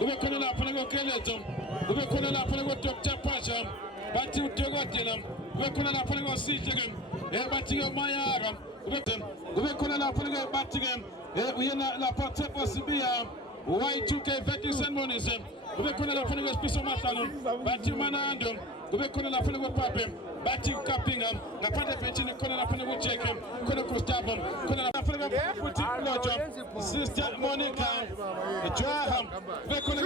ubekhona lapha ngokeleto ubekhona lapha ngoDr Pasha bathi udokotela ubekhona lapha ngosije ke bathi ke Mayaka ubekhona lapha bathi ke uyena lapha Tshepo Sibiya Y2K Vetis Monism ubekhona lapha ngosipiso Mahlalo bathi Manando ubekhona lapha ngoPape bathi Kapinga ngaphandle benchini khona lapha ngoJeke khona Gustavo khona lapha ngofuthi Lojo Sister Monica Joaham bekhona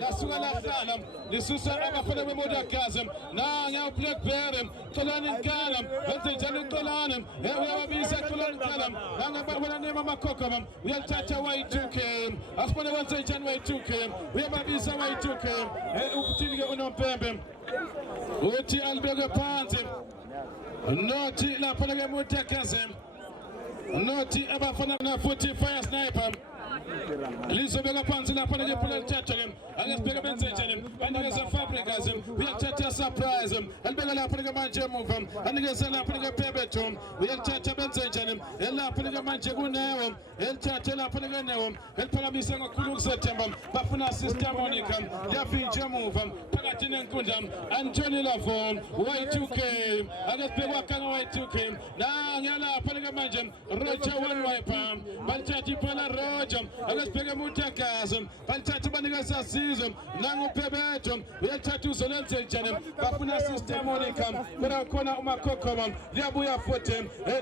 lasuka lahlala lisusa abafana bemodakazi na ngiyawuBlackberry Xolani Nkala benze njalo uXolani uyababiza Xolani Nkala ngababona nema amakhokho uyathatha Y2K asibone wenze njani Y2K uyababiza Y2K ukuthini-ke unompembe uthi alibeke phansi nothi lapha-ke modakazi nothi abafana na futhi fire sniper lizobeka phansi lapha nje phela lithatha ke akesibheke benze njani banikeza Fabricas uyathatha surprise alibeka lapha ke manje emuva anikeza lapha ke Pebeton uyathatha benze njani lapha ke manje kunewo elithatha lapha ke newo eliphakamisa kakhulu kuSeptember bafuna Sister Monica yafinje emuva phakathi nenkundla Anthony Lavo Y2K akesibheke wakanga Y2K na ngiyalapha ke manje Roger One Wiper balithatha phela Roger akasibheke modakazi balithatha banikeza Sizo nanguPebeto uyathatha uZolenze njani bafuna Sister Monica kodwa khona umakhokho liyabuya futhi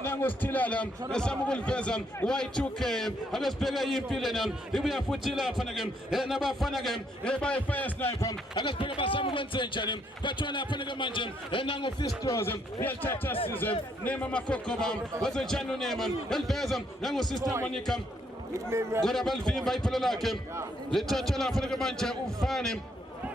nangusithilala esama ukuliveza Y2K akasibheke impilo nami libuya futhi lapha ke nabafana ke bayi fire sniper akasibheke basama ukwenze njani bathola lapha ke manje nangufistros uyathatha Sizo nema amakhokho wenze njani unema eliveza nanguSister Monica kodwa balivimba iphelo lakhe lithatha lapha ke manje ufane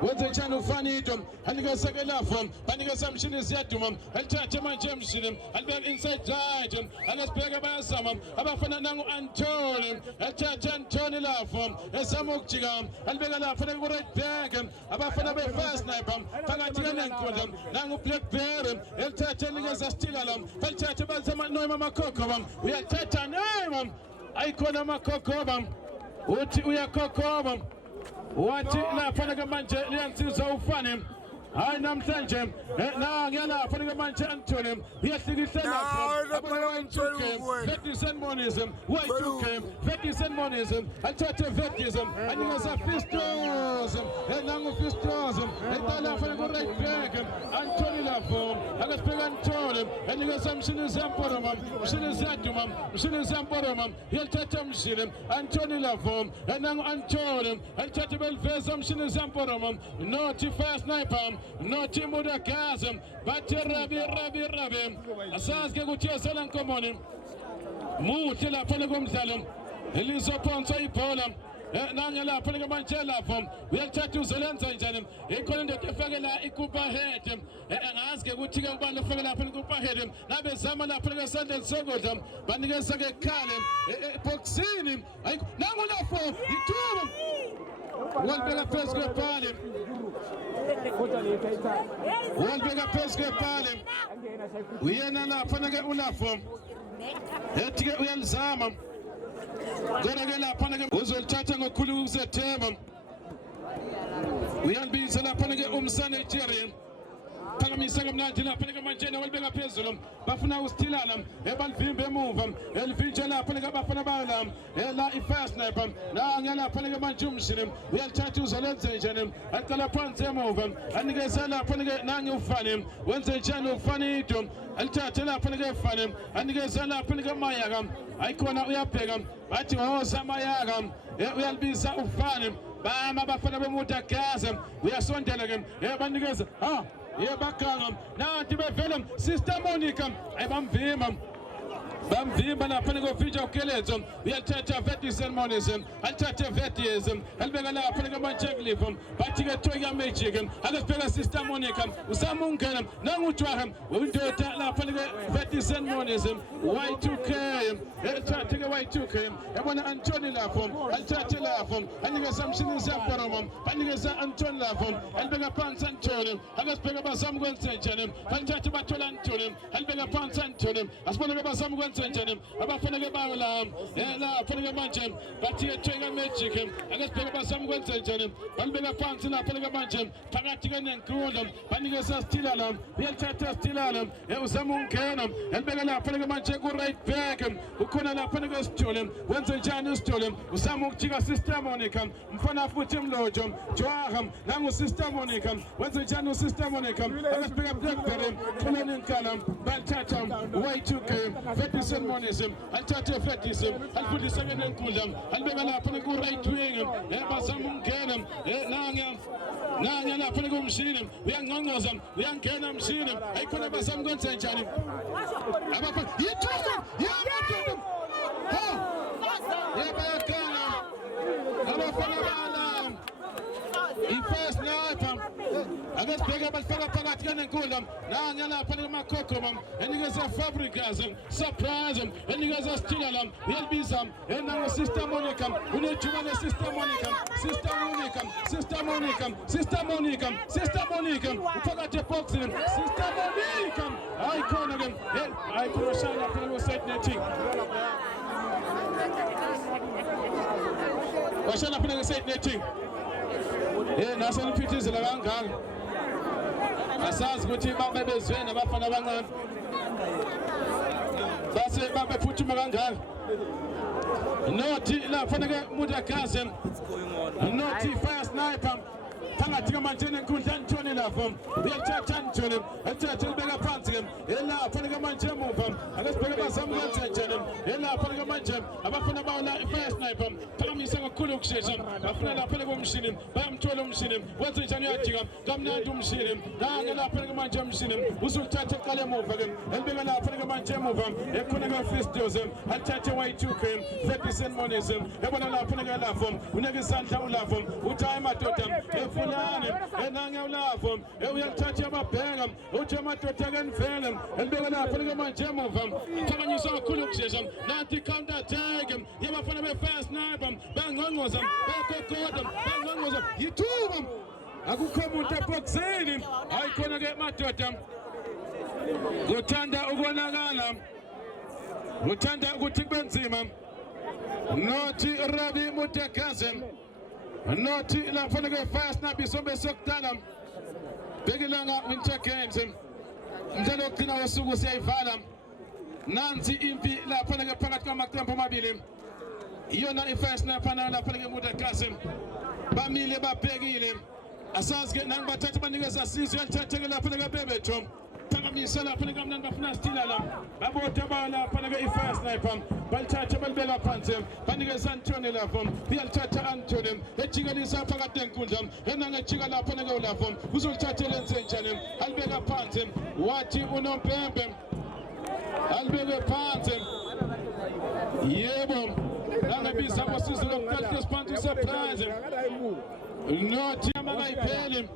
wenze njani ufane into anikeza ke lapho banikeza mshini ziyaduma alithathe manje emshini alibeka inside right akasibheke bayazama abafana nangu Antony alithathe Antony lapho esama ukujika alibeka lapha ku right back abafana be fast sniper phakathi nenkundla nangu Blackberry elithathe nikeza Stilala balithathe bazama noyima amakhokho uyathatha nema ayikona amakhokho uthi uyakhokhoba wathi lapha ke manje liyansiza ufane hayi namhlanje na ngiyalapha ke manje Anthony uyahlikihla lapha Vetis Monism Y2K Vetis Monism athathe Vetis anikeza Fistos nangu Fistos lapha ku right back Anthony Lavo akasibheka Anthony anikeza mshini zamporoma mshini zaduma mshini zamporoma yathatha mshini Anthony Lavo nangu Anthony athathe belveza mshini zamporoma nothi fire sniper nothi modakazi bathi rabi asazi ke kuthi yesela nkomoni muhle lapha komdlalo elizophonsa ibhola nanga lapha ke manje lapho uyathatha uZolenza njani ikhona into efakela ikupa head angazi ke ukuthi ke ubani efake lapha ikupa head nabezama lapha ke sandle sokodla banikeza ke khale boxini nangu lapho ithuba walibeka phezu kwepale walibeka phezu kwepale uyena lapha ke ulapho ethi ke uyalizama kodwa ke lapha ke uzolithatha ngokukhulu ukuzethemba uyalibiza lapha ke umsane Nigeria phakamisa kamnandi lapha ke manje walibeka phezulu bafuna usithilala ebalivimba emuva elivinje lapha ke abafana bala la ifast sniper la ngiyalapha ke manje umshini uyalithatha uZolenze njani aqala phansi emuva anikeza lapha ke nangi ufane wenze njani ufane into alithathe lapha ke ufane anikeza lapha ke Mayaka ayikona uyabheka bathi Mayaka uyalibiza ufane bama bafana bemodakazi uyasondela ke banikeza yebakanga nathi bevela Sister Monica ayibamvimba bamvimba lapha ngofija ukelezo uyathatha Vetis Monism alithatha Vetis alibeka lapha ke manje Cliff bathi ke Toya Magic akasibheka Sister Monica usama ungena nangujwaha undoda lapha ke Vetis Monism Y2K alithatha ke Y2K yabona Anthony lapho alithatha lapho anikeza mshini zamporoma anikeza Anthony lapho alibeka phansi Anthony akasibheka bazama ukwenza njani alithatha bathola Anthony alibeka phansi Anthony asibona ke bazama wenzenjani abafana ke bawela la afana ke manje bathi ethenga magic akasibheka bazama kwenzenjani balibeka phansi la afana ke manje phakathi kenenkundla banikeza stila la uyalithatha stila la uzama ungena elibeka la afana ke manje ku right back ukhona la afana ke Sithole wenzenjani uSithole uzama ukujika Sister Monica mfana futhi mlojo jwaham nangu Sister Monica wenzenjani uSister Monica akasibheka Blackberry khona inkala balthatha Y2K Ferguson Monism althatha Ferguson alifundisa kenenkundla alibeka lapha ku right wing bazama ungena nanga lapha kumshini uyangqonqoza uyangena umshini ayikhona bazama kwenzenjani abafana yithusa yamadoda yabakala abafana bala ifirst sniper akasibheka balifaka phakathi kenenkundla nanga lapha kumakhokho enikeza Fabricas surprise enikeza Stila la yelbiza enanga Sister Monica unejuma le Sister Monica uphakathi eboxini Sister Monica ayikhona ke ayikhona shana phela side netting washana phela side netting nase niphithizela kangaka asazi ukuthi babe bezwena abafana abancane base babe phuthuma kangaka nothi la fanele umuntu agaze nothi fire sniper phakathi kwamanje enkundla Ntshoni lapho uyathatha Ntshoni ethatha libeka phansi ke elapha ke manje emuva akasibheke bazama kwenzenjani elapha ke manje abafuna bawula fire sniper phakamisa kakhulu ukushesha bafuna lapha komshini bayamthola umshini wenzenjani uyajika kamnandi umshini nanga lapha ke manje umshini usulithatha eqala emuva ke elibeka lapha ke manje emuva ekhona ke Fistos alithathe Y2K Ferguson Monism ebona lapha ke lapho uneke isandla ulapho uthi madoda fulani enanga ulapho uyalithatha ababheka uthi amadoda kenivele elibeka lapho ke manje emuva phakanyiswa kakhulu ukushesha nathi counter attack yabafana be-fire sniper bangqongqoza begogoda bangqongqoza yithuba akukho umuntu eboxini ayikhona ke madoda kuthanda ukonakala uthanda ukuthi kubenzima nothi Rabi Mutekaze nothi lapha ke fire sniper isombe sokudala bekilanga Winter Games mdlalo wokugcina wosuku siyayivala nansi impi lapha ke phakathi kwamaqembu amabili iyona i-fire sniper lapha ke Mutekaze bamile babhekile asazi ke nangibathatha banikeza sizwe yalithatha ke lapha ke Bebetho phakamisa lapha ke mnandi bafuna Stila la babotha balapha ke i-fire sniper balithatha balibeka phansi banikeza Ntshoni lapho uyalithatha Anthony ejikelisa phakathi enkundla enanga ejika lapha ke ulapho uzolithatha lenzenjani alibeka phansi wathi uNompembe alibeke phansi yebo nangabiza ngosizo lokuqala lesiphansi surprise nothi amakayipheli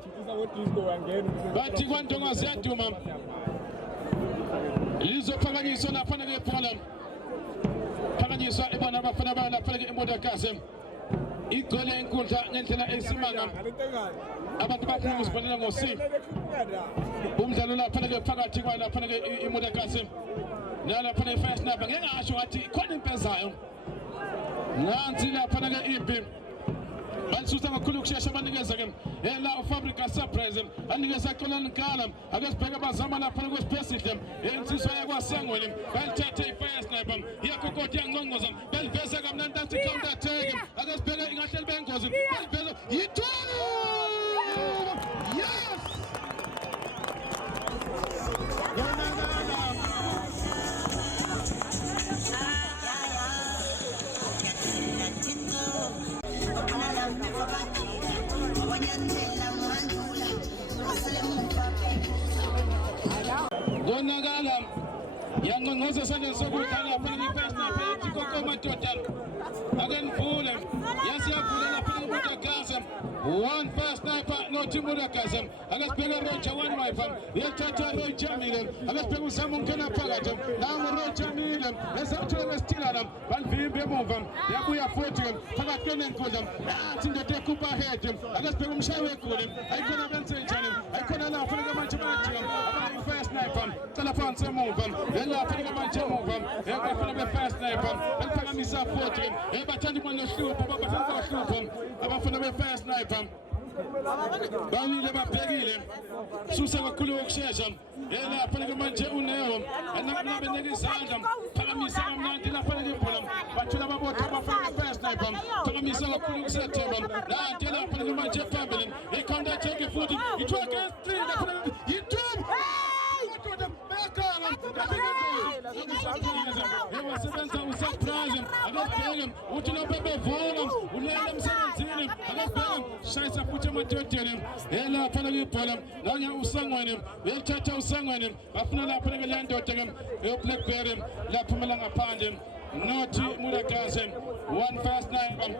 bathi kwandonga ziyaduma lizophakanyiswa lapha ke ibhola phakanyiswa ebona abafana balapha ke Mutekaze igole enkundla ngendlela esimanga abantu bakhulu sibonela ngosi umdlalo lapha ke phakathi kwalapha ke Mutekaze nalapha ke fire sniper ngeke ngasho ngathi khona impezayo nansi lapha ke impi balisusa kakhulu ukushesha banikeza ke la Fabricas surprise anikeza Xolani Nkala akasibheka bazama lapha kwesipesihle insizwa yakwasengweni balithatha i-fire sniper yakokoti yangqongqoza beliveza kamnandi anti counter attack akasibheka ingahle libe ingozi beliveza yithuba yes konakala yangqongqoza esandleni sokudla lapha i-fire sniper yathi koko madoda akenivule yasiyavula lapha Mutekaze one fire sniper nothi Mutekaze akasibheka Roger one wife yathatha Roy Jamile akasibheka uzama ungena phakathi nangu Roy Jamile esathola Stila la balivimba emuva yabuya futhi phakathi kwenenkundla nathi indoda ekhupha head akasibheka umshayi wegoli ayikhona benzenjani ayikhona lapha ke manje bajika abanye i-fire sniper Kala phansi emuva elapha manje emuva ebafuna be-fast sniper eliphakamisa futhi bathanda imali nohlupho bathanda nohlupho abafuna be-fast sniper bamile babhekile susa kakhulu ukushesha elapha manje uNeo anabeneka izandla phakamisa kamnandi lapha ibhola bathula babotha abafana be-fast sniper phakamisa kakhulu ukusethemba nanti lapha manje phambili ikhanda check futhi i-track S3 lapha YouTube Sebenza usurprise akasibheke uthi lo bebevula ulela emsebenzini akasibheke shayisa futhi emadodeni elapha ibhola nanya usangwane uyathatha usangwane bafuna lapha le ndoda ke eBlackberry lapha mala ngaphandle nothi Mulakaze one fast nine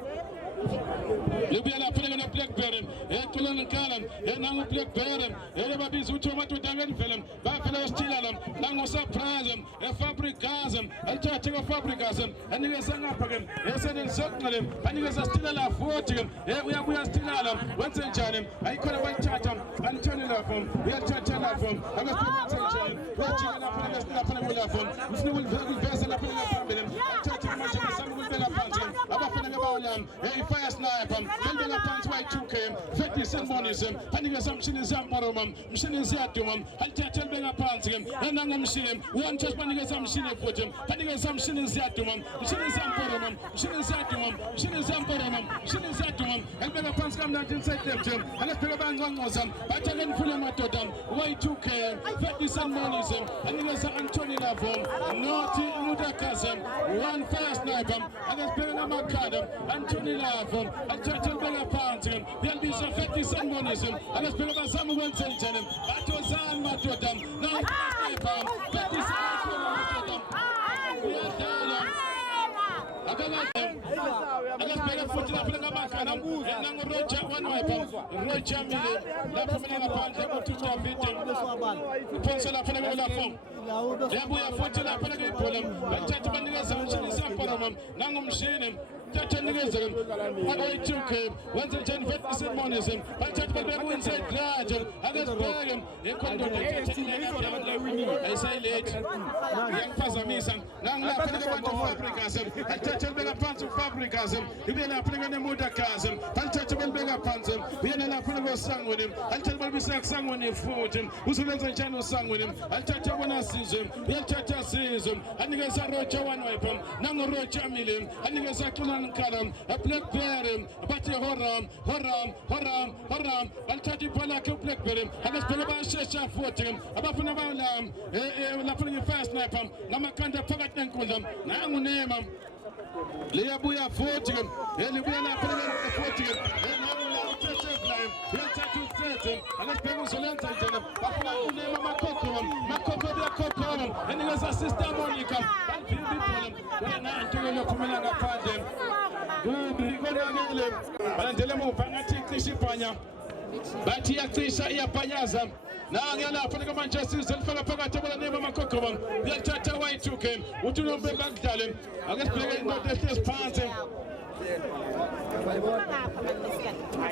Lubiya lapha ke Blackberry eqolana nkala nangu Blackberry babiza uthi amadoda ngevela bafela usithila nangu surprise eFabricas elithathe kaFabricas anikeza ngapha ke esenelisoqale anikeza sithila la futhi ke uyabuya sithila la wenze njani ayikhona bayithatha anithole lapho uyathatha lapho akasibenze njani wajika lapha ke lapha lapho ufuna ukuveza lapha phambili athathe manje ngesamu kulibeka phansi abafana ngabawolana fire sniper elibeka phansi by2k 50 sembonise anikeza umshini zamparoma umshini ziyaduma alithathe elibeka phansi ke enangomshini one touch banikeza umshini futhi anikeza umshini ziyaduma umshini zamparoma umshini ziyaduma umshini zamparoma umshini ziyaduma elibeka phansi kamnandi inside left alesibheka bangqongqoza bathake nifule amadoda y2k 50 sembonise anikeza Anthony Lavo nothi Mulakaze one fire sniper alesibheka namakhanda Anthony Lavo athathe elibeka phansi yalibisa 50 sembonise alesibheka bazama ukwenza njani bathozana madoda now sniper 50 sembonise uyadala akasibheka futhi lapha ngamakhanda nangu Roger one wiper Roger Mile lapha mina ngaphandle kuthi David iphonsa lapha lapho yabuya futhi lapha ibhola bathatha banikeza umshini samparoma nangomshini thatha nikeze y2k wenze njani 50 sembonise bathatha babeka inside garage akasibheke ekhondoda ayisayilate yakuphazamisa nangilapha abantu Fabricas athatha elibeka phansi uFabricas ibe lapha neMulakaze bathatha belibeka phansi uyena lapha ngosangweni athatha balibisa kusangweni futhi uzolenza njani usangweni athatha bona sizwe uyathatha sizwe anikeza Roger one wiper nangu Roger Mile anikeza Xolani Nkala Blackberry bathi horam bathatha ibhola ke Blackberry akasibheka bayashesha futhi abafuna bawula lapha nge-fast sniper ngamakhanda phakathi nenkundla nangu Nema liyabuya futhi elibuya lapha futhi nangu la uThetheblayo uyathatha uSethe akasibheka uzolenza njani bafuna uNema makhokho byakhokho enikeza sister Monica balivimba ibhola wena ntoko lophumela ngaphandle kubikonakele balandele emuva ngathi icisha ibhanya bathi iyacisha iyabhanyaza nangiyalapha kaManchester City elifaka phakathi abalanema makhokho uyathatha y2k uthi nombe bakudlale akesibheke indoda ehlezi phansi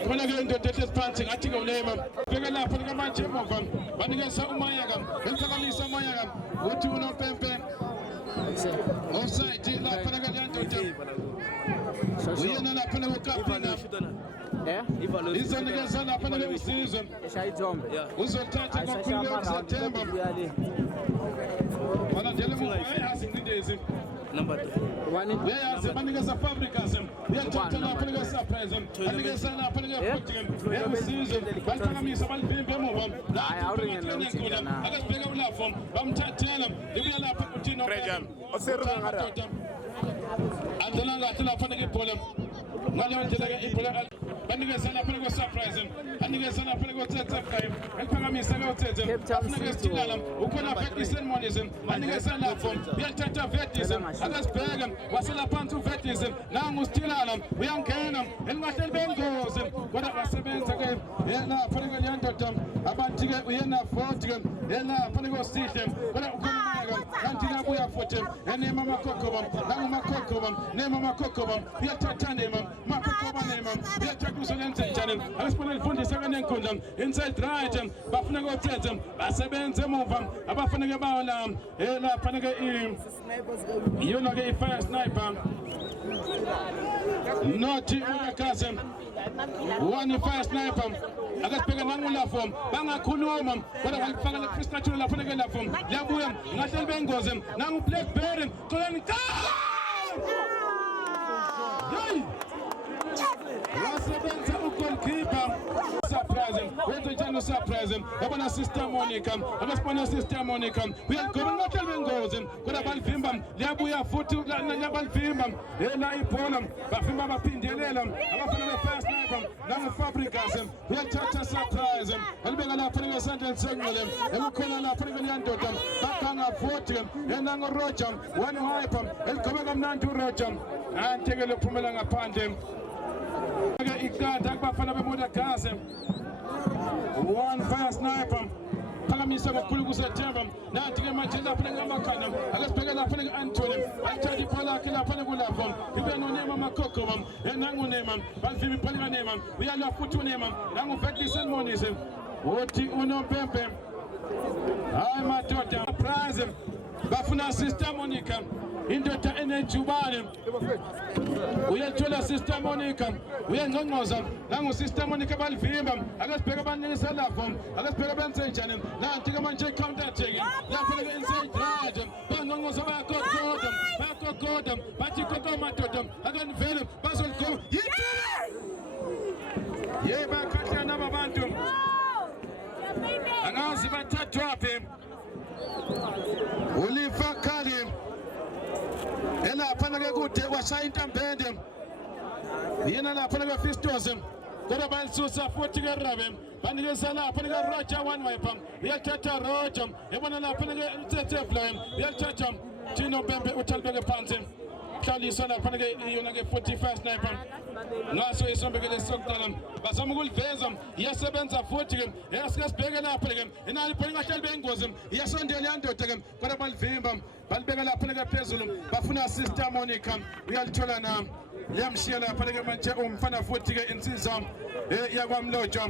khona ke indoda ehlezi phansi ngathi ke uNema bheka lapha kaManje emuva banikeza uMayaka eliphakamisa uMayaka uthi unompempe offside lapha ke ndoda uyena lapha ngokapina izonikeza lapha usizwe uzothatha kakhulu September balandele emuva number 3 uyayazi banikeza Fabricas uyathatha lapha surprise banikeza lapha usizwe baphakamisa balivimba emuva akasibheka ulafo bamthathela ibuya lapha kuthina andela ngathi lapha ibhola ngaleyo ndlela ke ibhola banikeza lapha surprise banikeza lapha uThetheblayo eliphakamisa ke uThethe afuneka sithilala ukhona 50 sembonise banikeza lapho uyathatha Vetis akasibheka wasela phansi uVetis nangu sithilala uyangena elingahleli bengozi kodwa basebenza ke lapha le ndoda abantu ke uyena futhi ke lapha ngosihle kodwa ukhona kanti nabuya futhi enema makhokho nangu makhokho Nema makhokho uyathatha Nema makhokho Nema uyathatha uzolenza njani akasibona ifundisa ke enkundla inside right bafuna ukuthetha basebenze emuva abafana ke bawo la lapha ke yona ke fire sniper not ukakase one fire sniper akasibheka nangulafo bangakhuluma kodwa balifaka le frustration lapha ke lapho liyabuya ngahle libengoze nangu Blackberry kolani wasebenza goalkeeper surprising wenza njani surprising yabona sister Monica abasibona sister Monica uyagoma ngathi bengoze kodwa balivimba liyabuya futhi balivimba la ibhola bavimba baphindelela abafana be-first sniper nangu-Fabricas uyathatha surprise balibeka lapha ngesandleni senqule elukhona lapha ngeyandoda baganga futhi nangu-Roger one wiper eligoma kamnandi uRoger antekele uphumela ngaphandle ikada kubafana beModakazi one fire sniper phakamisa kakhulu kuSeptember nathi ke manje lapha ngamakhanda akasibheke lapha ngeAntony athatha ibhola lakhe lapha kulapho ibe noNema Makhokho nanguNema balivimba ibhola kaNema uyala futhi uNema nanguVetlisen Monise uthi unompempe hayi madoda prize bafuna sister Monica indoda enejubane uyathola sister Monica uyengqongqoza nangu sister Monica balivimba akasibheka abanikisa lapho akasibheka benze njani nanti ke manje counter attack lapho ke inside right bangqongqoza bayagogoda bathi gogo madoda akanivele bazoligoma yebo bakhathana naba bantu angazi bathathwaphi ulifa Kali elapha ke kude kwashaya intambende yena lapha ke Fistos kodwa balisusa futhi ke Rabe banikeza lapha ke Roger one wiper uyathatha Roger yabona lapha ke Tsetsefly uyathatha Tino Bembe uthalibeke phansi hlalisa lapha ke yona ke 41 sniper ngaso isombeke lesokudala bazama ukuliveza iyasebenza futhi ke yasikasibheke lapha ke inali phela ngahlali bengozi iyasondela yandoda ke kodwa balivimba balibeka lapha ke phezulu bafuna sister Monica uyalithola na liyamshiya lapha ke manje umfana futhi ke insizwa yakwamlotsha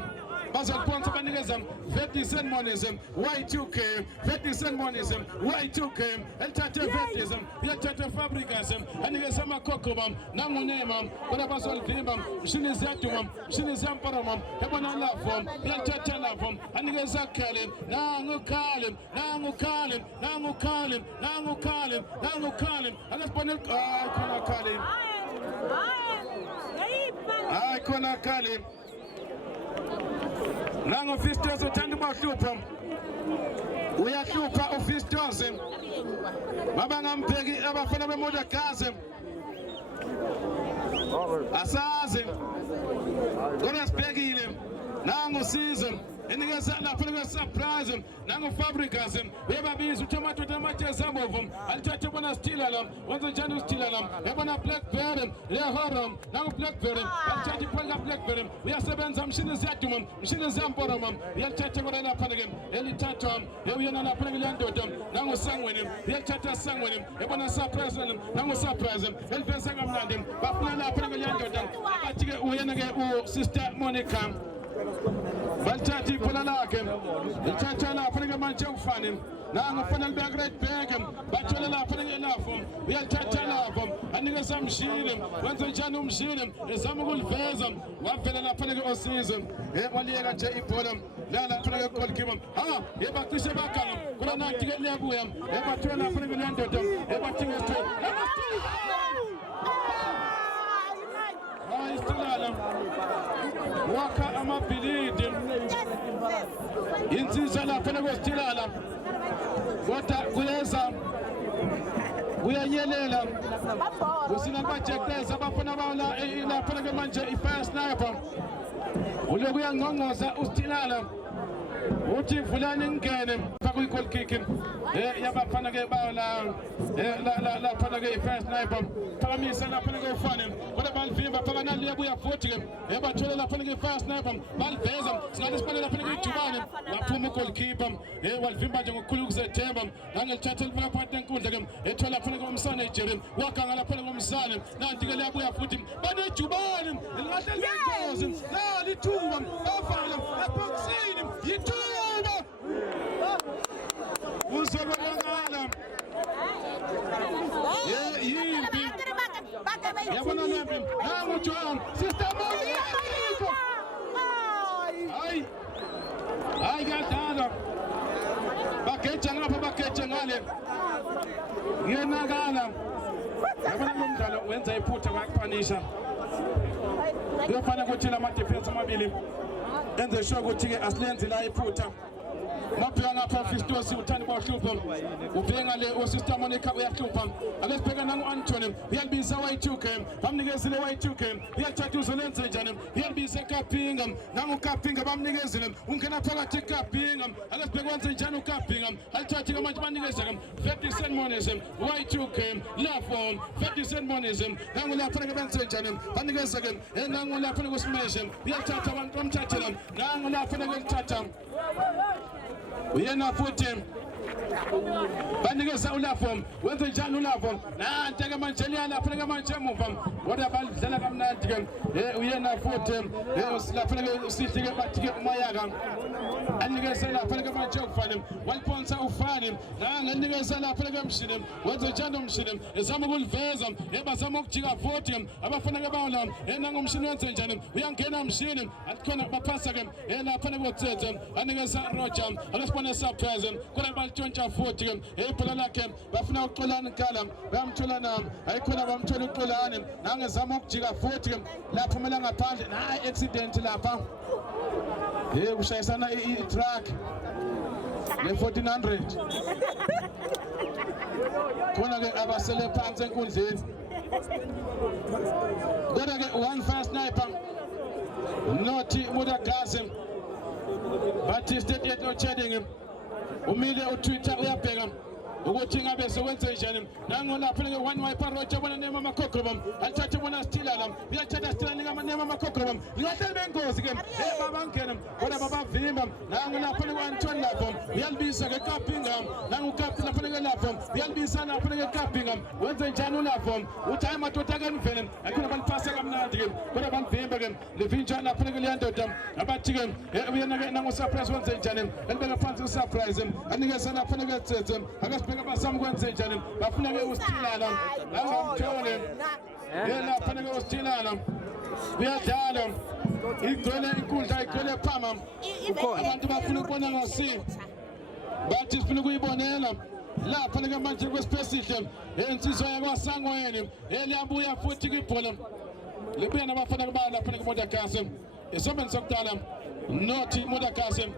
bazaliphonsa banikeza Vetlisen Monise Y2K Vetlisen Monise Y2K elithathe Vetlisen uyathatha Fabricas anikeza Makhokho nanguNema kodwa bazolivimba mshini ziyaduma mshini ziyamparama yabona lapho uyathatha lapho anikeza Kale nangu Kale akasibona khona Kale khona Kale nangu Fistos uthanda ukuhlupha uyahlupha uFistos babangampheki abafana beModakazi asazi kodwa sibhekile nangu Season enikeza lapha ke surprise nangu Fabricas bebabiza uTomato Tamateza bovu alithathe bona stila la wenza njani ustila la yabona Blackberry lehorom nangu Blackberry alithathe ibhola Blackberry uyasebenza mshini ziyaduma mshini ziyamporoma uyalithatha bona lapha ke elithathwa uyena lapha ke landoda nangu Sangweni uyalithatha Sangweni yabona surprise nangu surprise eliveza kamnandi bafuna lapha ke landoda abathi ke uyena ke usister Monica balithatha ibhola lakhe lithatha lapha ke manje ufani nangu fanele be great bag bathola lapha ke lapho uyalithatha lapho anikeza Mshini wenza njani uMshini ezama ukuliveza wavela lapha ke Osizo waliyeka nje ibhola la lapha ke goalkeeper yebacishe bakhala kodwa nathi ke liyabuya bathola lapha ke landoda bathi istilala wakha amabhilidi insizwa lapha kwesitilala kodwa kuyeza uyanyelela kusina bajekteza abafana bala lapha ke manje ifire sniper uloku uyangqongqoza usitilala uthi vulani ngene phaka goal kick yabafana ke bala lapha ke ifire sniper phakamisa lapha ke ufane kodwa balivimba phaka naliyabuya futhi ke bathola lapha ke ifire sniper baliveza singathi sibone lapha ke ijubane waphuma goalkeeper walivimba nje ngokukhulu kuSeptember nangelithatha livela phakathi enkundla ke ethola lapha ke umsana eJerem waganga lapha ke umsana nanti ke liyabuya futhi banejubane lingahle lengozi la lithuba bavala yabona lempi nangu John Sister Monica hayi kadala bageja ngapha bageja ngale ngenakala yabona lo mdlalo wenza iphutha bakupanisha kuyofana ukuthi la defense amabili enze sure ukuthi ke asilenzi la iphutha maphiwa ngapha Fistosi uthanda bahlupha ubhenga le uSister Monica uyahlupha ake sibheka nangu Anthony uyalibiza y2k bamnikezile y2k uyathatha uzolenze njani uyalibiza eKapinga nangu uKapinga bamnikezile ungena phakathi eKapinga ake sibheka wenze njani uKapinga alithatha ke manje banikezele 30 cent monies y2k lapho 30 cent monies nangu lapha ke benze njani banikezele nangu lapha kuSmash uyathatha abantu bamthathela nangu lapha ke lithatha uyena futhi banikeza uLafom wenze njani uLafom nanti ke manje lapha ke manje emuva kodwa badlala kamnandi ke uyena futhi lapha ke usihle ke bathi ke umayaka anikeza lapha ke manje ufane waliphonsa ufane nanganikeza lapha ke Mshini wenze njani uMshini ezama ukuliveza ebazama ukujika futhi abafana ke bawo la nangoMshini wenze njani uyangena uMshini akhona baphasa ke lapha ke uTsethe anikeza Roger akasibona surprise kodwa balitshontsha futhi ke ibhola lakhe bafuna uXolani Nkala bayamthola nami ayikhona bamthola uXolani nangezama ukujika futhi ke lapha umela ngaphandle na accident lapha kushayisana i-truck le-1400 khona ke abasele phansi enkundleni kodwa ke one fast sniper nothi Mudagasi bathi state ocheding umile uTwitter uyabheka ukuthi ngabe sewenze njani nango lapha ke one wiper Roger bona nema makhokrom alithathe bona stila la uyathatha stila ngama nema makhokrom ngahleli bengozi ke baba ngena kodwa baba vimba nango lapha ke Anthony lapho uyalibiza ke Kapinga nango Kapinga lapha ke lapho uyalibiza lapha ke Kapinga wenze njani lapho uthi hayi madoda ke mvele akuna balipasa kamnandi ke kodwa banivimba ke livinjana lapha ke leyandoda abathi ke uyena ke nango surprise wenze njani elibeka phansi ku surprise anikeza lapha ke Tsethe akasibheka basama kwenze njani bafuna ke usithilana angomthole lapha ke usithilana uyadala igcwele inkundla igcwele phama abantu bafuna ukubona ngosi bathi sifuna ukuyibonela lapha ke manje kwesipesihle insizwa yakwaSangweni eliyabuya futhi kwibhola libuya nabafana kubala lapha ke Mudagasi esombeni sokudala nothi Mudagasi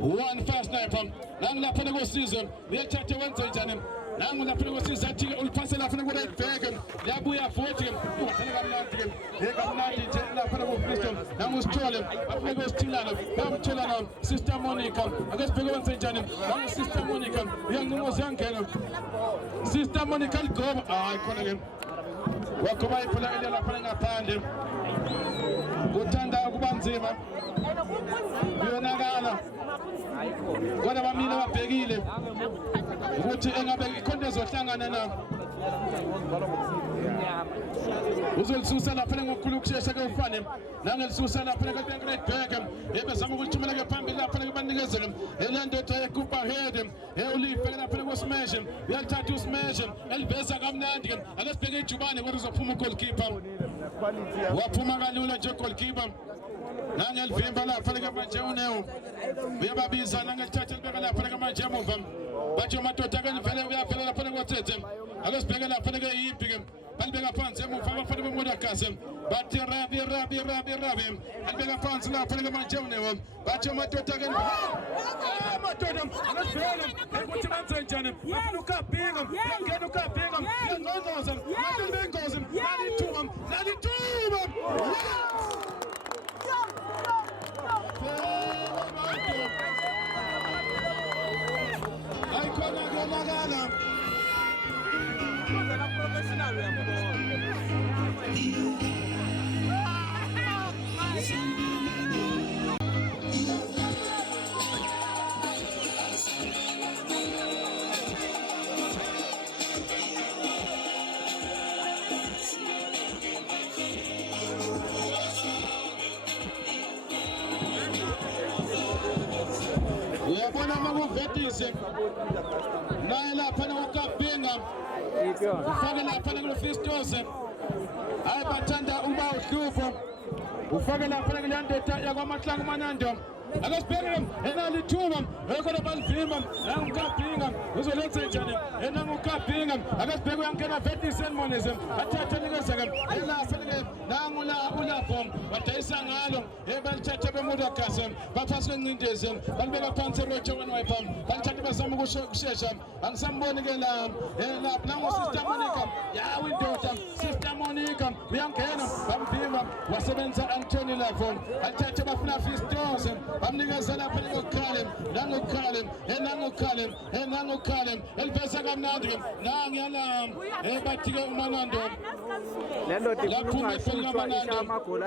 one fast sniper nangu lapha nekosize uyathatha wenze njani nangu lapha nekosize athi uliphase lapha ku-right back yabuya futhi uthanda kamnandi kamnandi nje lapha kuKristo nangu usithole afuna kusithilana bamtholana Sister Monica akasibheke wenze njani nangu Sister Monica uyanqomoza yangena Sister Monica ligoba hayi khona ke wagoba iphela ile lapha ngaphandle uthanda ukuba nzima uyonakala kodwa bamile babhekile ukuthi engabe ikhonto ezohlangana na uzolisusa lapha ngokukhulu ukushesha ke ufane nangelisusa lapha ke right back ebezama ukuthumela ke phambili lapha ke banikezele elandoda eKupa head ulife lapha kuSmash uyathatha uSmash eliveza kamnandi ke akasibheke ijubane kodwa uzophuma ugoalkeeper waphuma kalula nje ugoalkeeper nangelivimba lapha ke manje unewu uyababiza nangelithatha libeka lapha ke manje emuva bathi amadoda ke vele uyavela lapha kuTsethe akasibheke lapha ke yimpi ke balibeka phansi emuva abafana beMudagasi bathi rabi alibeka phansi lapha ke manje unewu bathi amadoda ke amadoda akasibheke ukuthi benze njani bafuna uKapinga ngena uKapinga ngongqoza manje bengozi nalithuba ayikona konakala uyabona makuvetise naye lapha uKapinga ufake lapha kuFistosi hayi bathanda uba uhlupho ufake lapha kule ndoda yakwaMahlangu Manando akasibheke enalithuba ekhona balivimba nangukabhinga uzolenza njani enangukabhinga akasibheke uyangena Vetison Monism athathe nikezeke elaseleke nangula ulapho badayisa ngalo ebalithathe bemuda kase baphasi kwencindezi balibeka phansi rojo wenwipe balithathe bazama ukushesha angisamboni ke la lapha nangu Sister Monica yawo indoda Sister Monica uyangena bamvimba wasebenza Anthony lapho athathe bafuna Fistos bamnikeza lapha ngokukhalem nangokhalem elivesa kamnandi nangiyala bathike uManando lento laphuma ikhuluma amagoli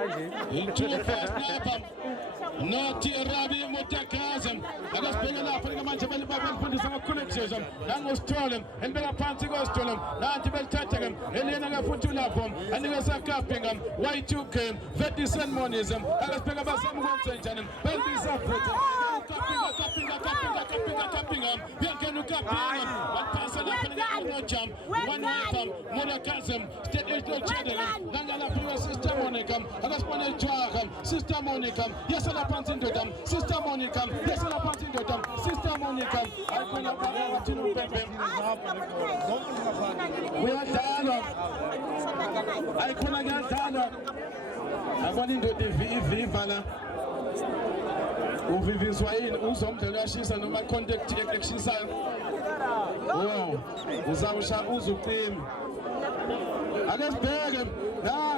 nje into first lapha nothi Rabi Mutakaza akasibheke lapha manje balifundisa ngoconnections nangosithole elibeka phansi kosithole nathi belithatha ke eliyena kafuthi lapho anikeza kapinga Y2K Vetison Monism akasibheke abasama ukwenza njani belibisa futhi kapinga uyangena ukapinga waphasa lapha ngojam wanipha Monakazem state ejojede nangalapha Sister Monica akasibona ijwaha Sister Monica yesala phansi indoda Sister Monica yesala phansi indoda Sister Monica ayikona bathina umpembe uyadala ayikona kuyadala abona indoda iviva la uviviswa yini uzomdlela uyashisa noma contact ekushisayo wow uzawusha uzuqimi akesibheke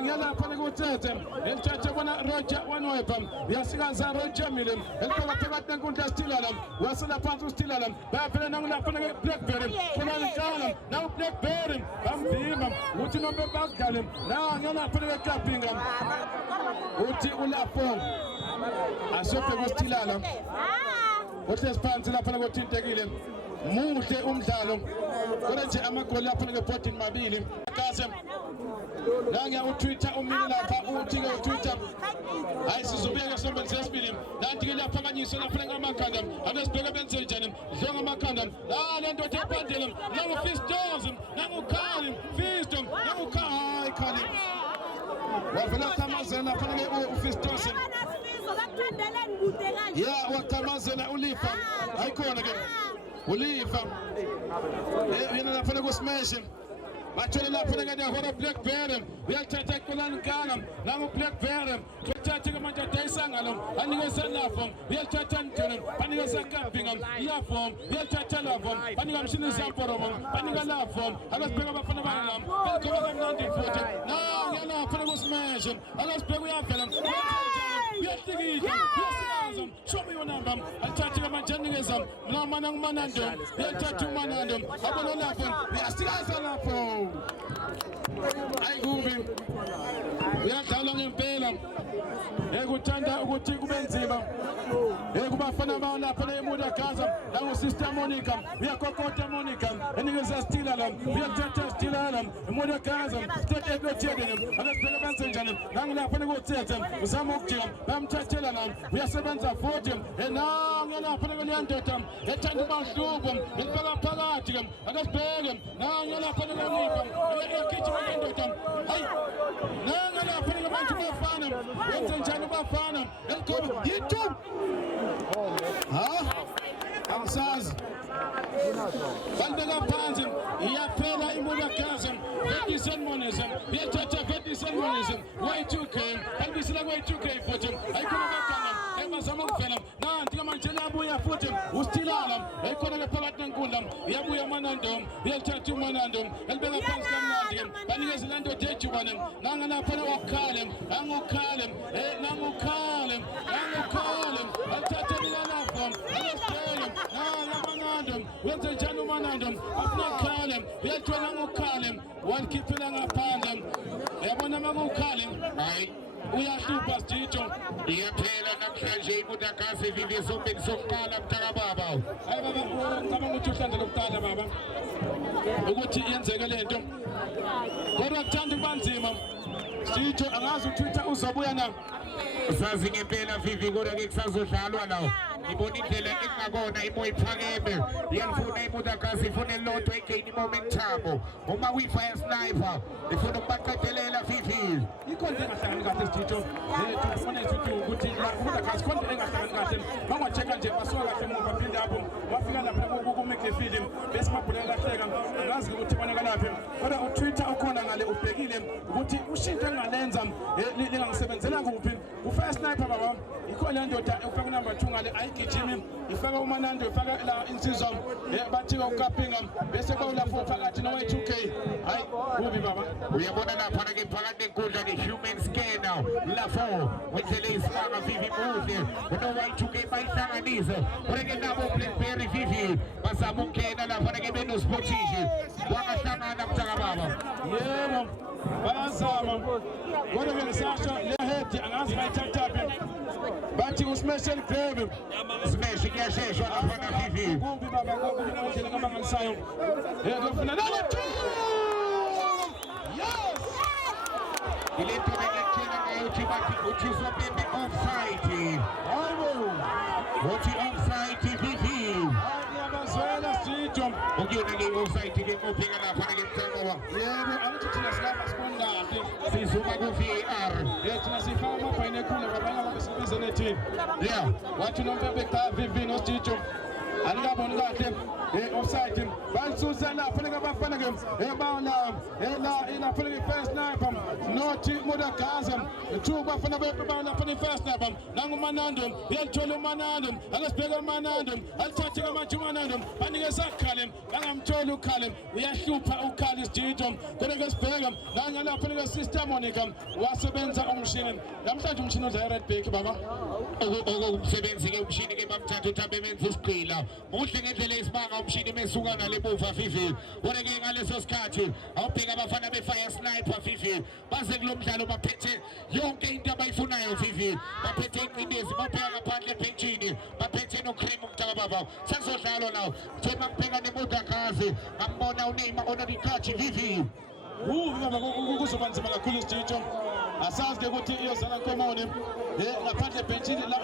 ngiyalapha nikuthethe elithathe bona Roger wanwepha uyasikaza Roger Milim elibeka phakathi nenkundla Stilala wasela phansi uStilala bayaphela nangulapha neBlackberry kunalikala nawu Blackberry bamvimba uthi nombe bakudale ngiyalapha nekapinga uthi ulapho asophe kuStilala ohlezi phansi lapha nekuthintekile muhle umdlalo kodwa nje amagoli lapha ngebhodini mabili kase nangiya uTwitter umini lapha uthi ke uTwitter hayi sizobeka sombeni sesibili nanti ke lapha kanyiso lapha ngamakhanda abesibheke benze njani dlonga amakhanda le ndoda ebandela nangu Fistos nangu Khali Fistom nangu Khali wavela kamazela lapha ke uFistos ya wakamazela ulifa ayikhona ke ulifa yena lapha kusmash bathole lapha ngiyahora Blackberry uyathatha kulanqala nangu Blackberry uthatha ke manje dayisa ngalo anikeza lapho uyathatha ntona banikeza kapinga iyafom uyathatha lapho banika mshini zamporomo banika lapho akasibheka abafana bana begoba kamnandi futhi ngiyalapha kusmash akasibheka uyavela uyahlikihla uyasikaza show me your number athatha ke manje anikeza mna Manando uyathatha uManando abona lapho uyasikaza lapho ayikubi uyadlala ngempela ekuthanda ukuthi kube nzima ekubafana bawo lapha emuda Gaza nangu Sister Monica uyakokota Monica enikeza Stilala uyathatha Stilala emuda Gaza state ejojede akasibheka benze njani nangu lapha nekuthethe uzama ukujika bamthathela la uyasebenza futhi ngiyalapha neyandoda ethanda ubahlupho elibeka phakathi ke akasibheke ngiyalapha nekunipa yakhithi indoda hayi ngiyalapha nekabantu bafana wenze njani bafana elikobo yitu angisazi balibeka phansi iyaphela imuda Gaza Vetison Monism uyathatha Vetison Monism Y2K balibisela Y2K futhi ayikhona bakanga emazama ukuvela nanti manje labuya futhi uStilala ayikhona ke phakathi nenkundla uyabuya Manando uyathatha uManando elibeka phansi kamnandi banikeza lento dejuwane nanga lapha wakhalem angokhalem athatha lapho akasibheke Manando wenze njani uManando afuna Khalem uyathola ngokhalem walikhiphela ngaphandle yabona makukhalem hayi uyahlupha Sitho iyaphela namhlanje imutakasi vivisombeni sokuqala mthaka baba hayi baba ngicabanga ukuthi uhlandla lokuqala baba ukuthi yenzeke lento kodwa kuthanda kubanzima Sitho angazi uTwitter uzobuya na Sazi ngempela Vivi kodwa ke kusazodlalwa lawo ngibona indlela engakona imo iphakeme iyalifuna imudakazi ifuna elilodwa egeyini momentum uma uyi-fire sniper ifuna ukubaqedelela vivi ikho into engahlangani kahle Sitho tufonethu ukuthi umudakazi khona into engahlangani kahle bangwa-check-a nje basuka kahle emuva phinde apho wafika lapha ku-midfield bese mabhula lahleka angazi ukuthi bonakalaphi kodwa utwitter ukhona ngale ubhekile ukuthi ushintsho engalenza lingangisebenzela kuphi u-fire sniper baba ikho le ndoda ufaka unumber 2 ngale ayigijimi ifaka uManando ifaka la insizwa bathi-ke ukapinga bese kwawulapho phakathi no-Y2K hayi kubi baba uyabona lapha-ke phakathi enkundla ne-human scanner lapho wendlela isimanga vivi muhle uno-Y2K bayihlanganise kodwa-ke nabo Blackberry vivi bazama ukungena lapha-ke benosportishi wangahlangana mthakababa yebo bayazama kodwa-ke ngisasho le-head angazi bayithathaphi bathi usmashel grave smash kuyasheshwa laphana vivi kumbi baba kubi ngendlela kamangalisayo kufuna nalo yes ile nto bengekutshela ngayo uthi bathi uthiswa bembe offside hayibo uthi offside vivi ngiyabazwela Sitho ukuyona-ke i-offside-ke ngobheka laphana-ke mthakaba yebo angithi thina silapha sibona kahle sizuma ku-VAR thina siyifaka amabhayinekula babanga besibize nethini yeah wathi unompembe vivi noSitho anikaboni kahle offside balisusa lapha nekabafana-ke lapha-ke first sniper nothi mudakazi 2 bafana lapha ne-first sniper nanguManando uyalithola uManando akasibheka uManando alithathe-ke manje uManando banikeza Khalem bangamtholi uKhalem uyahlupha uKhalem Sitho kodwa-ke sibheka nangalapha-ke Sister Monica wasebenza umshini namhlanje umshini udla i-red back baba okumsebenzi-ke umshini-ke bamthatha uthi abebenza isigqila muhle ngendlela esimanga umshini mesuka ngale muva vivi kodwa-ke ngaleso sikhathi awubheka abafana be-fire sniper vivi baze kulo mdlalo baphethe yonke into abayifunayo vivi baphethe ingcindezi bawubheka ngaphandle ebhentshini baphethe no-cream umthakababa sezodlalo nawo nje mangibheka nemudakazi ngambona uNeymar onadikachi vivi baba kuzoba nzima kakhulu Sitho asazi-ke ukuthi iyozala nkomoni ngaphandle ebhentshini la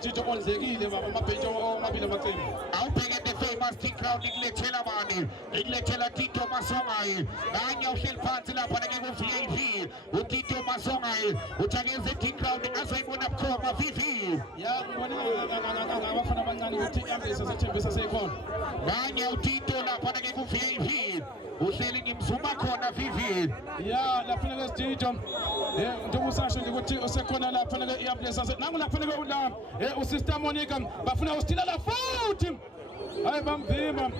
Sitho ondlekile baba amabhentshi omabili amaqembu awubheke the famous T-Crown ikulethela bani ikulethela Tito Masongayi nanye uhleli phansi lapha-ke ku-VIP uTito Masongayi uthi akenze T-Crown azoyibona bukhoma vivi ya ngibona abafana abancane ukuthi i-ambulance asethembisa seyikhona nanye uTito lapha-ke ku-VIP uhleli ngimzuma khona vivi ya lapha-ke Sitho njengoba usasho nje ukuthi usekhona lapha-ke i-ambulance nangu lapha-ke uSister Monica bafuna usithilala futhi hayi bamvimba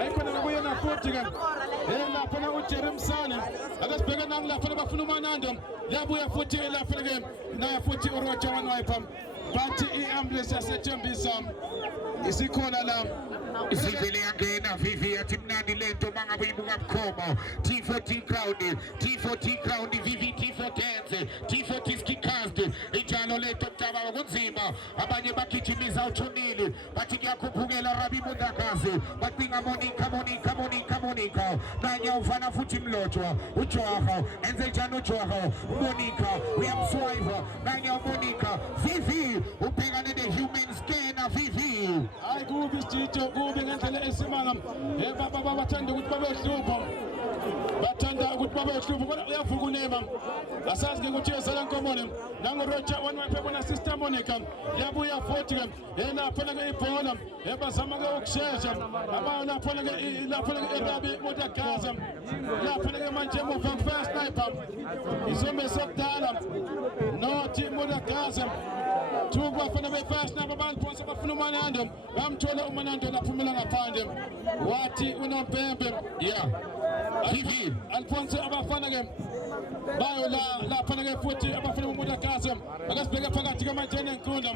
ayikhona kuyena futhi-ke lapha-ke uJerry Msane akasibheke nangilapha bafuna uManando yabuya futhi lapha-ke naye futhi uRoger Wanwaipa bathi i-ambulance yasethembisa isikhona la isivele yangena vivi yathi mnandi lento mangabe uyibuka bukhoma T4 Crown T4 Crown vivi T4 Dance T4 Skicast injalo lento mtababa kunzima abanye bagijimiza uthunile bathi kuyakhuphukela Rabi Mudakazi bacinga Monica nanye ufana futhi mlotshwa uJwaha enze njani uJwaha uMonica uyamswipe nanye uMonica vivi ubhekane ne-human scanner vivi hayi kubi Sitho kubi ngendlela esimanga baba bathanda ukuthi babehlupha kodwa uyavuka uNeymar asazi-ke ukuthi yozala nkomoni nanguRoger Wanwaipa bona Sister Monica yabuya futhi-ke lapha-ke ibhola bazama-ke ukushesha lapha-ke iRabi Mudakazi lapha-ke manje emuva ku-first sniper isombe sokudala nothi Mudakazi 2 bafana be-first sniper baliphonsa bafuna uManando bamthola uManando laphumela ngaphandle wathi unompembe yeah vivi aliphonse abafana-ke bayo lapha-ke futhi abafuna uMudakazi akasibheke phakathi kwamajene enkundla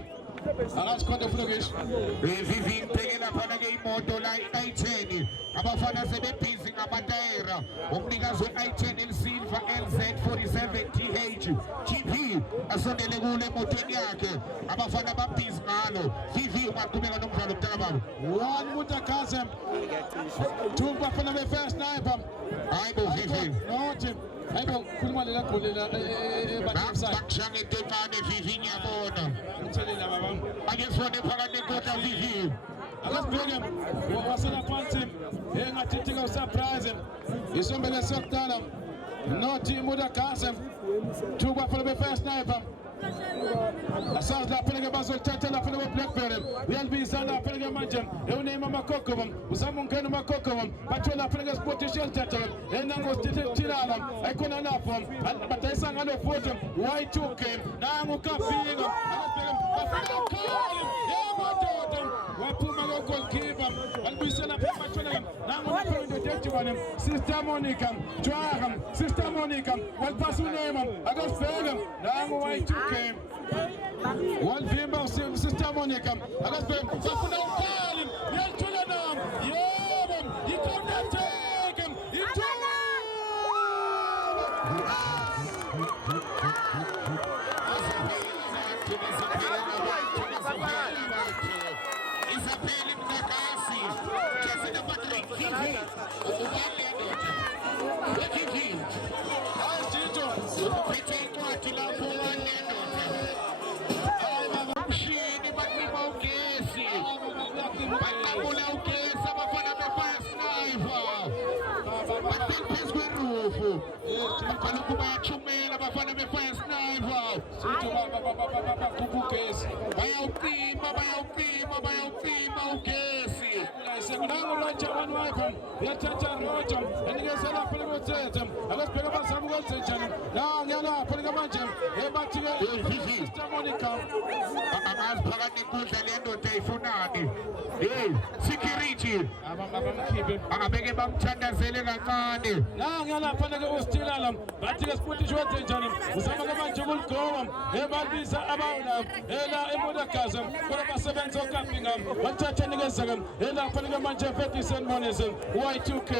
angazikhonde futhi ngisho vivi ngibheke laphana-ke imoto la i-I10 abafana sebebhizi ngamatayera umnikazi we-I10 Silver LZ47TH GP asondele kule emotweni yakhe abafana babhizi ngalo vivi ungaqhubeka nomdlalo mntakababa 1 Mudakazi 2 bafana be-first sniper hayibo vivi nothi hayibo khuluma lela golela bakushanga into encane vivi ngiyabona ngithelile baba ake sibone sibone phakathi nenkundla Vivi. Akasibheke wasela phansi engathithika usurprise isombele sokudala nothi Mudakase thuba phela be-fire sniper asazi lapho ke bazolithatha lapho ne-Blackberry uyalibiza lapho ke manje ewunema amakokobo uzama ungena amakokobo bathola lapho ke sport shelter enango sithilala ayikhona lapho badayisa ngalo futhi Y2K nangu Kapinga akasibheke waphuma ko-goalkeeper walibuyisela lapho bathola nangu lapho indodejibane Sister Monica Jwaga Sister Monica walipasa unema akasibheke nangu Y2K walivimba Sister Monica akasibheke bafuna ukali yalithola nam yebo ikhonateke ithola Isabelle Mdakasi jezi namba 3 Vivi Vivi ayisitho uphethe incwadi lapho wanendoda mshini baqiba ugesi baqabula ugesi abafana be-fire sniper phezu kwerufu kaloku bayachumela abafana be-fire sniper ugesi bayawuqima ugesi nangu Roger wanwaipa yathatha Roger enikeza lapho lekuthethe akasibheke abazama ukwenzenjani nangu lapho likamanje ebathi-ke Sister Monica angazi phakathi nenkundla le ndoda ayifunani security abamkhiphe angabeke bamthandazele kancane nangu lapha-ke ustilala bathi-ke siputhisho wenzenjani uzama kamanje ukuligoma ebalibiza abawula ela eMudakase kodwa basebenza okapinga wathatha nikezeke elapha-ke manje 30 Cent Monism Y2K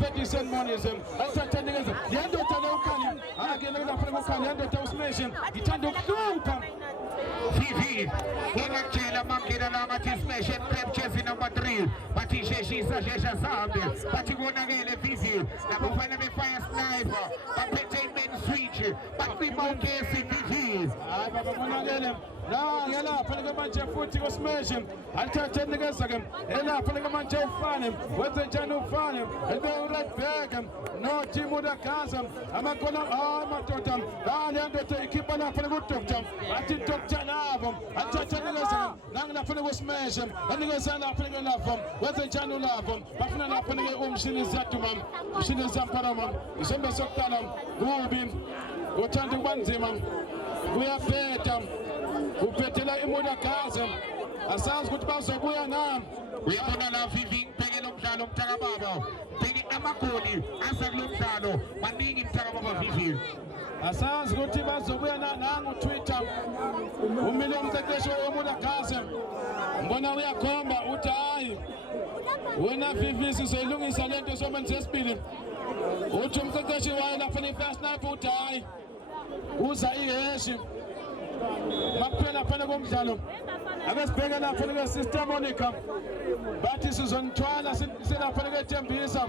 30 Cent Monism athatha nikezeke yendoda le ukhali akele lapha-ke ukhali yendoda uSmash ithanda ukuhlupha Vivi ingakutshela mangena la ngathi Smash and Grab jezi number 3 bathi sheshisa shesha zambe bathi konakele Vivi labafana be-fire sniper baphethe i-main switch baqima ugesi Vivi hayi babamonakele yalapha-ke manje futhi koSmash alithathe nikezeke elapha-ke manje ufane wenze njani ufane elibe u-right back nothi Mudakase amakona amadoda le ndoda ikhipha lapha kudoktor athi Dr. Lavo athatha nikezeke nangilapha koSmash anikeza lapha-ke lapho wenze njani ulapho bafuna lapha-ke umshini ziyaduma umshini ziyamparama isombe sokudala kubi uthanda ukuba nzima kuyabheda uphethela iMudakase asazi ukuthi bazobuya na uyabona la Vivi ngibheke lo mdlalo mthakababa bheke amagoli asa kulo mdlalo maningi mthakababa Vivi asazi ukuthi bazobuya nangu Twitter umile umqeqeshi weMudakase mbona uyakhomba uthi hayi wena Vivi sizoyilungisa lento someni sesibili uthi umqeqeshi wayo lapha ne-fire sniper uthi hayi uza iheshi makuphela phela komdlalo akasibheke lapha-ke Sister Monica bathi sizonithwala silapha-ke ethembisa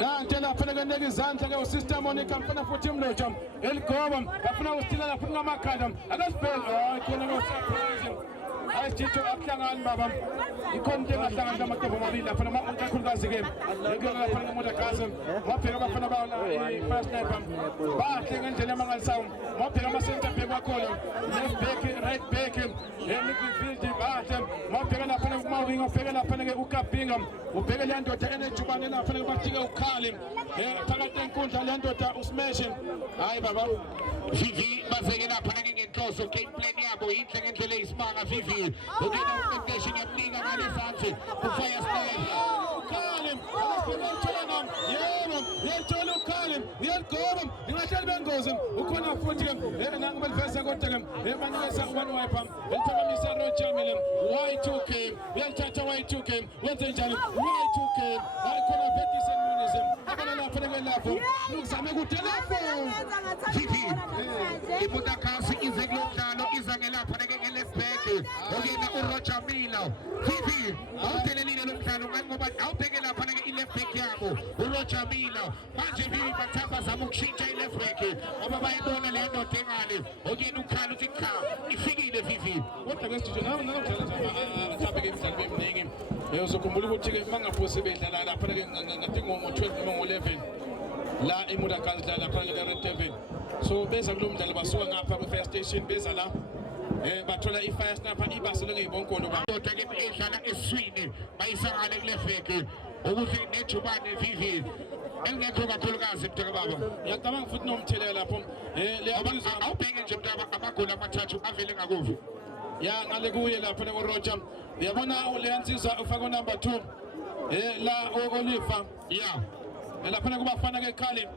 nanti lapha-ke nika izandla-ke uSister Monica mfuna futhi imloja eligoba bafuna usithila lapha ngamakhanda akasibheke hayi khona-ke usurprise ayisitho akuhlangani baba ikhona into engahlangani amaqembu amabili lapha kakhulukazi-ke lapha ngeMudakase wabheka abafana bawo i-fire sniper bahle ngendlela emangalisayo wabheka ama-center back wakhona left back right back midfield bahle wabheka lapha kumawinga ubheke lapha-ke uKapinga ubheke le ndoda enejubane lapha-ke bathi-ke ukhali phakathi enkundla le ndoda uSmash hayi baba Vivi bazeke lapha-ke ngenhloso game plan yabo yinhle ngendlela eyisimanga Vivi ukena umqeqeshi ngiyamnika ngale zansi u-fire sniper ukhali akasibheke yebo yethola ukhali uyaligoba ningahlali bengozi ukhona futhi-ke nangu beliveza kodwa-ke banikeza one-wiper eliphakamisa Roger Mile Y2K uyalithatha Y2K wenze njani Y2K ayikhona 30 Cent Monism abona lapha-ke lapho uzame kude lapho Vivi iMudakase ize kulo mdlalo iza ngelapha-ke nge-left back okena uRoger Mile Vivi awuthelelile lo mdlalo ngoba awubheke lapha-ke i-left back yabo uRoger Mile manje Vivi bathamba zama ukushintsha i-left back ngoba bayibona le ndoda engale okena ukhali uthi cha ifikile Vivi kodwa ke studio nawo mhlawumbe ke imidlalo eminingi uzokhumbula ukuthi-ke mangaphose bedlala lapha ke ngathi ngo-12 noma ngo-11 la eMudakazi dlala lapha ke Red Devil so beza kulo mdlalo basuka ngapha kwe-fire station beza la bathola i-fire snapper ibasele ngey'bonkolo kodwa ke edlala eswini bayisangale kule veke ukuthi nejubane vivi engekho kakhulukazi mntaka baba ngiyacabanga futhi nomthelela lapho awubheke nje mntaka amagoli amathathu avele ngakuvi ya ngale kuye lapho nekoRoja uyabona leya nsizwa ufaka number 2 la Oliver ya lapha kubafana ke Khali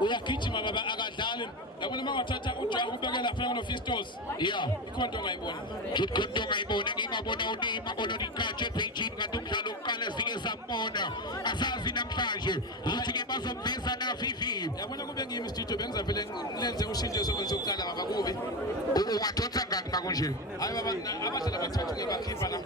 uyagijima baba akadlali yabona mawathatha uJoy ubeke lapha ngoFistos ya ikhonto ongayibona ikhonto ongayibona ngingabona uNima onodikaje page kanti umdlalo oqala sike sambona asazi namhlanje ukuthi ke bazomveza na vivi yabona kube ngimi studio bengiza vele ngilenze ushintsho sokuqala baba kubi ungadonsa ngani bakunje hayi baba abadlali abathathu ngebakhipha la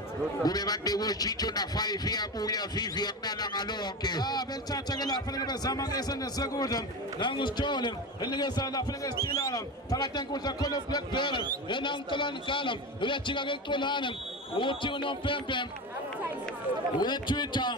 kube bantu ushintsho na 5 iyabuya vivi akunala ngalonke belithatha ke lapha bezama ngesende sekudla nangusithole enikeza lapha ngesithilala phakathi enkundla khona uBlackberry yena ngicolani gala uyajika ke Xolani uthi unompempe we Twitter